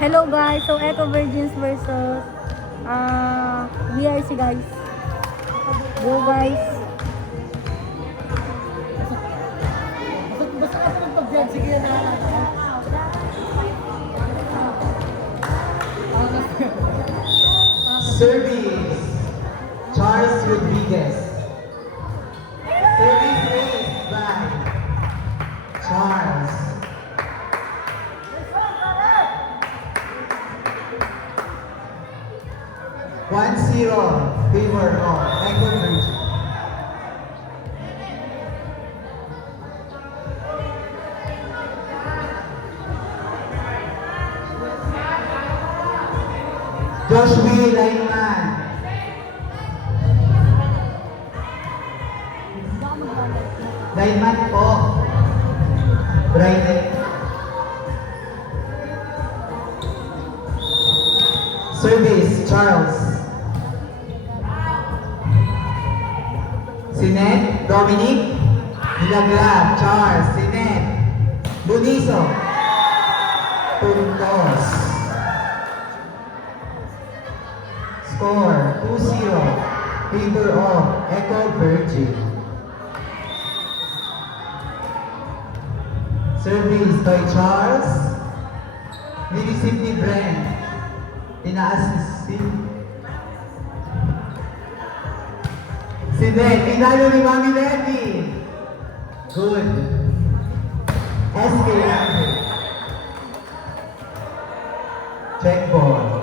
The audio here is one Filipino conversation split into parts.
Hello guys, so Eco Virgins versus VRC guys. Go guys. Basta kasi ng pag-vlog, sige na. Service, Charles Rodriguez. Service raised by Charles. One zero, favor of Echo Virgin. Joshua Lineman. Lineman po. Brighton. Service, Charles. Sinet, Dominic. Ilaglag, Charles. Sinet. Buniso. Puntos. Score 2-0. Favor of Echo Virgin. Service by Charles. Nilisip ni Brent. Ina-assist si Ned. Pinalo ni Mami Levy. Good. SK Levy. Check ball.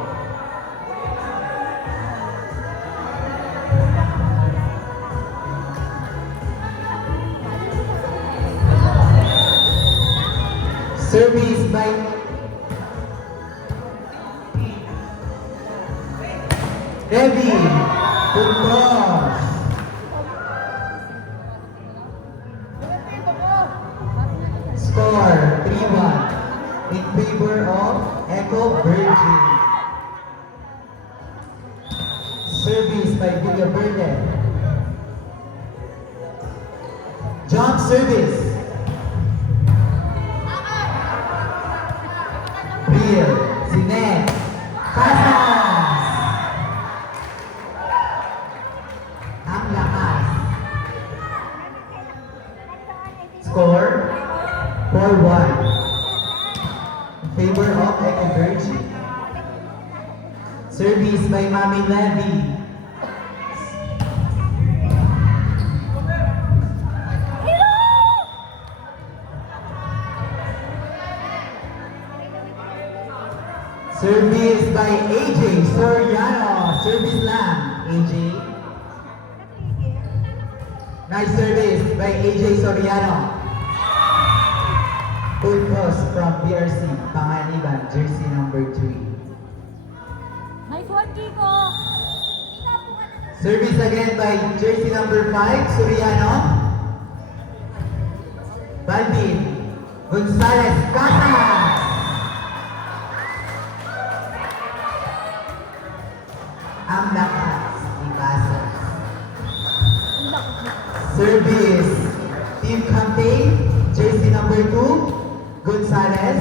Service by Debbie. Puntos. Score 3-1 in favor of Echo Virgin. Service by Villaverde. Jump service. Real, Sinet, Casas. Ang lakas. Score 4-1 in favor of Echo Virgin. Service by Mami Levy. Service by AJ Soriano. Service lang, AJ. Nice service by AJ Soriano. Good cross from BRC, Panganiban, jersey number 3. Nice one, Kiko. Service again by jersey number 5, Soriano. Balvin Gonzalez Casas. Ang lakas ni Casas. Service, Team Campaign, jersey number 2, Gonzalez.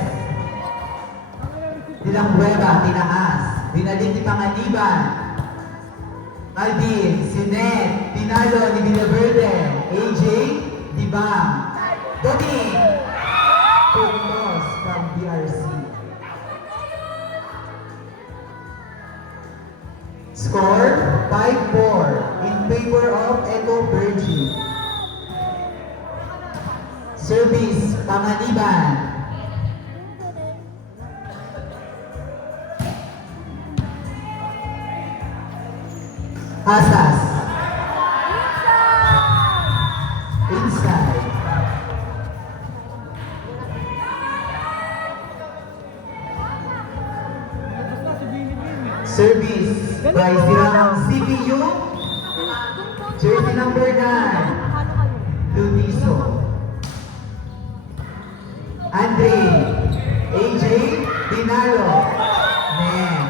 Villanueva, tinaas. Binalik ni Panganiban. Alvin, Sinet, pinalo ni Villaverde. AJ, Dibang. Dominic. Puntos from BRC. Score 5-4 in favor of Echo Virgin. Service, Panganiban. Casas. Inside. Service by Sirang CPU. Jersey number 9. Ludiso. Andre. AJ. Pinalo. Net.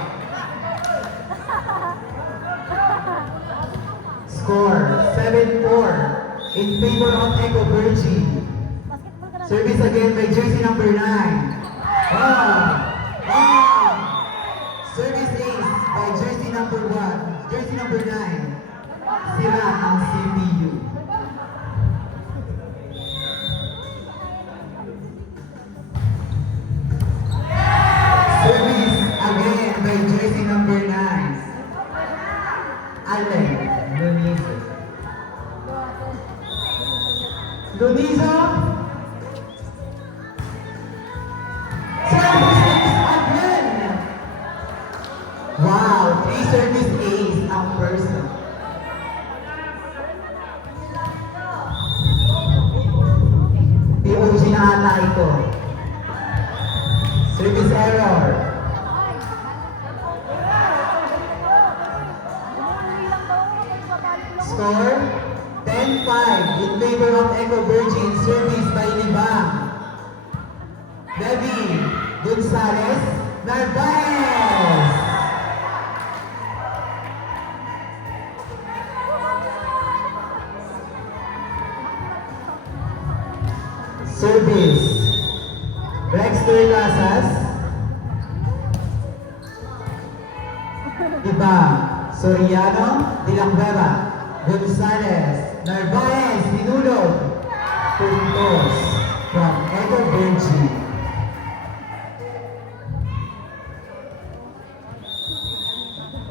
Score 7-4 in favor of Echo Virgin. Service again by jersey number 9. number 1, jersey number 9. Sira ang CPU. Service again by jersey number 9. Allen Lunizo. Lunizo. Service again. Wow, 3 service ace ang person. POG na ata ito. Service error. Score 10-5 in favor of Eco Virgin. Service by Libang. Debbie Gonzalez Narvaez. Service Rexter Casas. Libang Soriano de la Cueva Gonzalez Narvaez Dinulog. Puntos from Eco Virgin.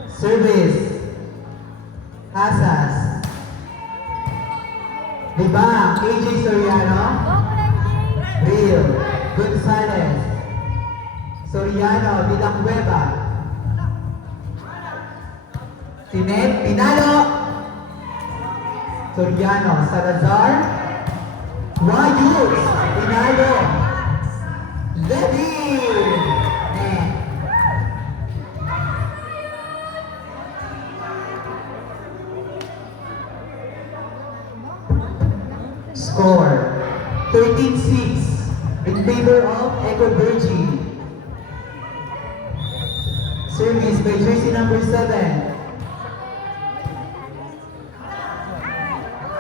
Service Casas. Libang AJ Soriano. Real Gonzalez Soriano de la Cueva. Sinet Pinalo. Soriano Salazar. Wayus Pinalo. Levy. Net. Score 13-6 in favor of Eco Virgin. Service by jersey number 7.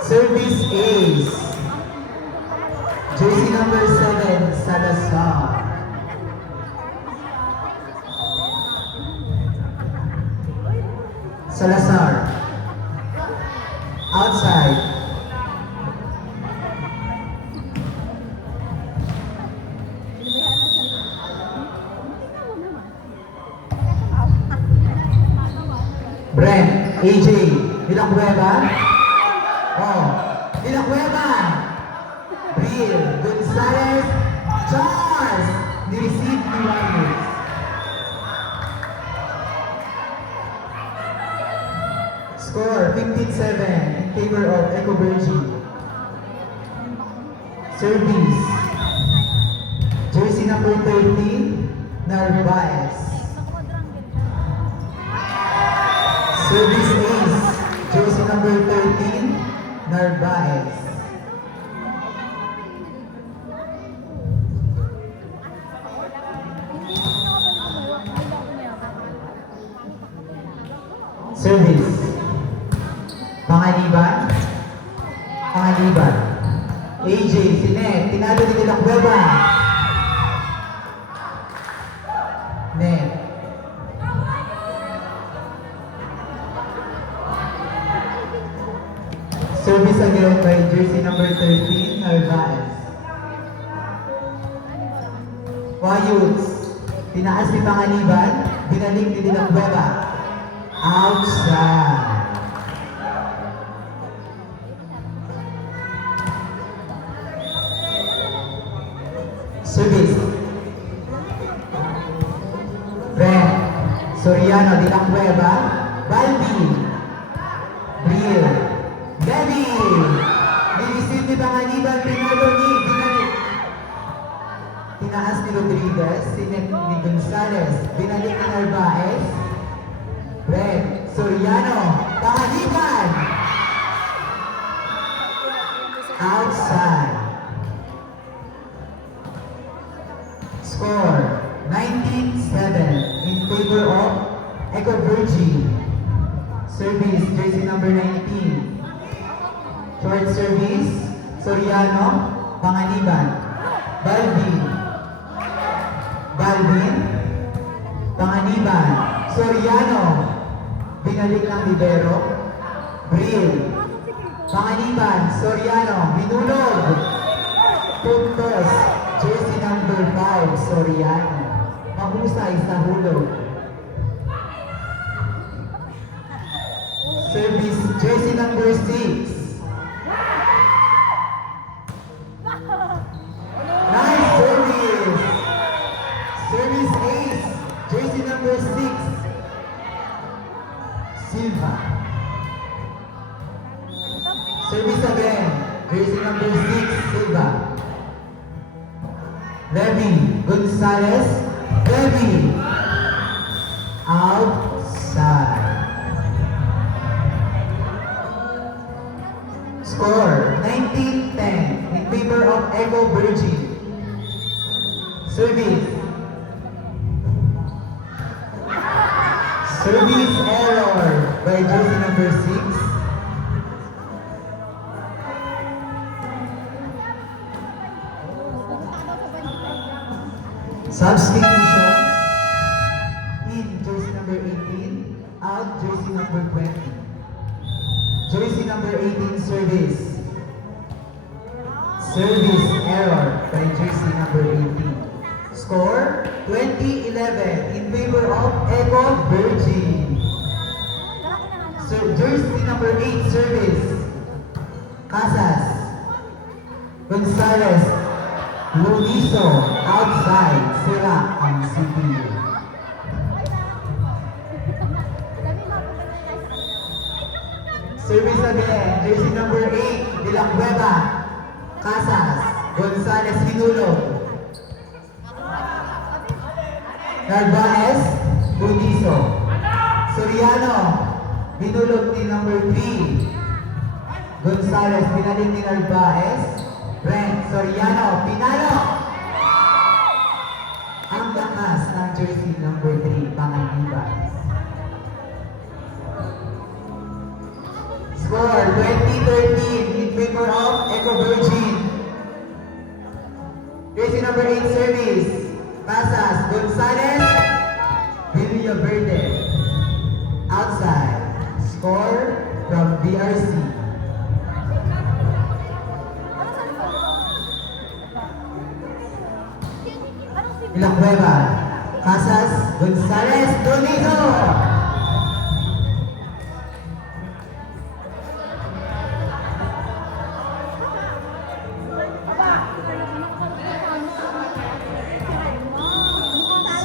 Service ace. Jersey number 7, Salazar. Salazar. Outside. Brent, AJ, De La Cueva. Oh, De La Cueva. Real, Gonzalez, Charles. Ni-receive ni Wayus. Score 15-7 in favor of Eco Virgin. Service. Jersey number 13, Narvaez. Service ace, jersey number 13, Narvaez. Service. Pangaliban. Pangaliban. AJ, Sinet, tinalo ni De La Cueva. Net. Service again by jersey number 13, Narvaez. Wayus. Tinaas ni Pangaliban, binalik ni De La Cueva. Outside. Service. Red. Soriano de la Cueva. Balbi. Real. Debbie. Nilisip ni Pangaliban. Pinalo ni binalik. Tinaas ni Rodriguez. Sinet ni Gonzalez. Binalik ni Narvaez. Red. Soriano. Pangaliban. Outside. Score 19-7 in favor of Eco Virgin. Service, jersey number 19. Short service, Soriano, Pangaliban. Balvin. Balvin. Pangaliban. Soriano. binalik ng libero. Bril. Panganiban, Soriano, binulog. Puntos, jersey number 5, Soriano. Mahusay sa hulog. Service, jersey number 6. Nice service! Service ace, jersey number 6. Silva. Service again, jersey number 6, Silva. Levy, Gonzalez, Levy. Outside. Score 19-10 in favor of Echo Virgin. Service. Service error by jersey number 6. Substitution. In jersey number 18. Out jersey number 20. Jersey number 18, service. Service error by jersey number 18. Score 20-11 in favor of Echo Virgin. Jersey number 8, service. Casas. Gonzalez. Luniso. Outside. Sira ang CPU. Service again, jersey number 8, De La Cueva, Casas, Gonzalez, Hinulog. Narvaez, Luniso. Soriano, binulog ni number 3. Gonzalez, binalik ni Narvaez. Brent, Soriano, pinalo. Ang lakas ng jersey number 3, Panganiban. Score 20-13 in favor of Echo Virgin. Jersey number 8, service. Casas, Gonzalez, Villaverde. Outside. Score from BRC. De La Cueva, Casas, Gonzalez, Donito.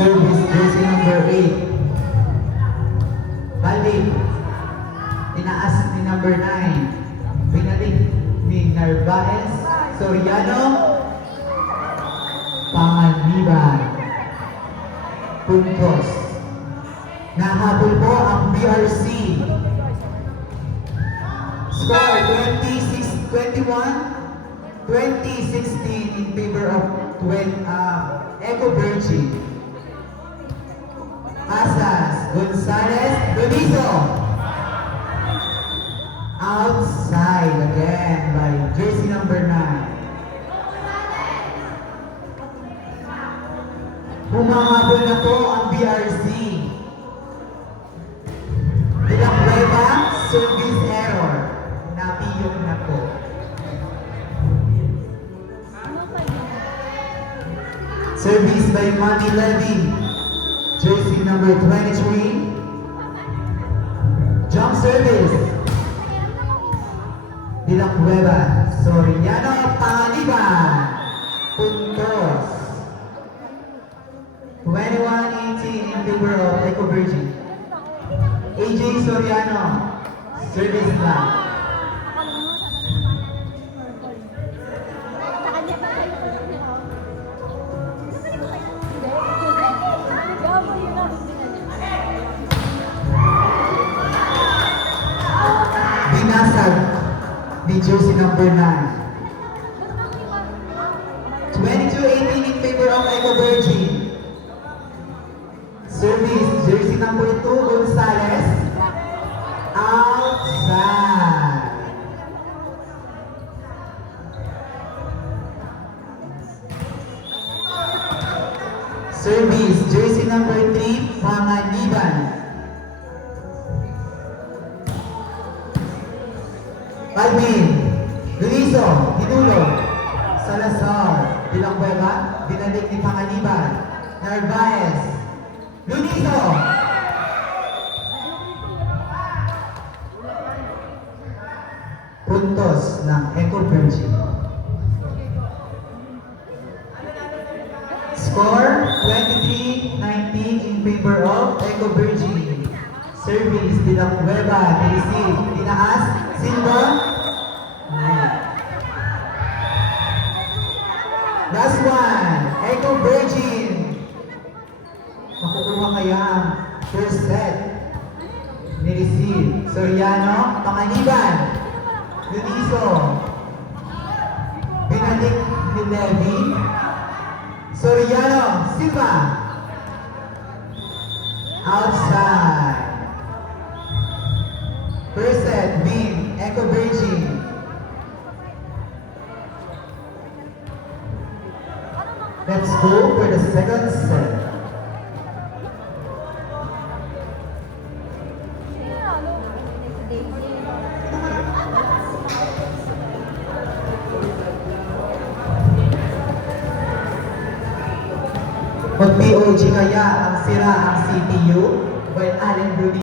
Service jersey number 8. Balik. Tinaas ni number 9. Binalik ni Narvaez. Soriano. Panganiban. Puntos. Nahabol po ang BRC. Score 26-21. 2016 in favor of Echo Virgin. Casas, Gonzalez, Donizo. Outside again by jersey number 9. Humahabol na po ang BRC. De La Cueva, service error. Napiyok na po. Service by Manny Levy. Jersey number 23. Jump service. De La Cueva, Soriano, Panganiban. Puntos. 21-18 in favor of Echo Virgin. AJ Soriano, service lang. Binasag ni jersey number 9. 22-18 in favor of Echo Virgin. Service, jersey number 2, Gonzalez. Outside. Service, jersey number 3, Panganiban. Alvin, Luiso, Hinulog, Salazar, Bilangbueva, binalik ni Panganiban, Narvaez, Luiso, puntos ng Eco Virgin. Score 23-19 in favor of Eco Virgin. Service, Bilangbueva, nireceive, tinaas, Silva. Last one, Eco Virgin. Makukuha kaya ang first set. Nireceive, Soriano, Panganiban, Luiso, binalik ni Levy, Soriano, Silva, outside. First set, Beam, Eco Virgin. Let's go for the second set. Mag-POG kaya ang sira ang CPU when Allen Bruni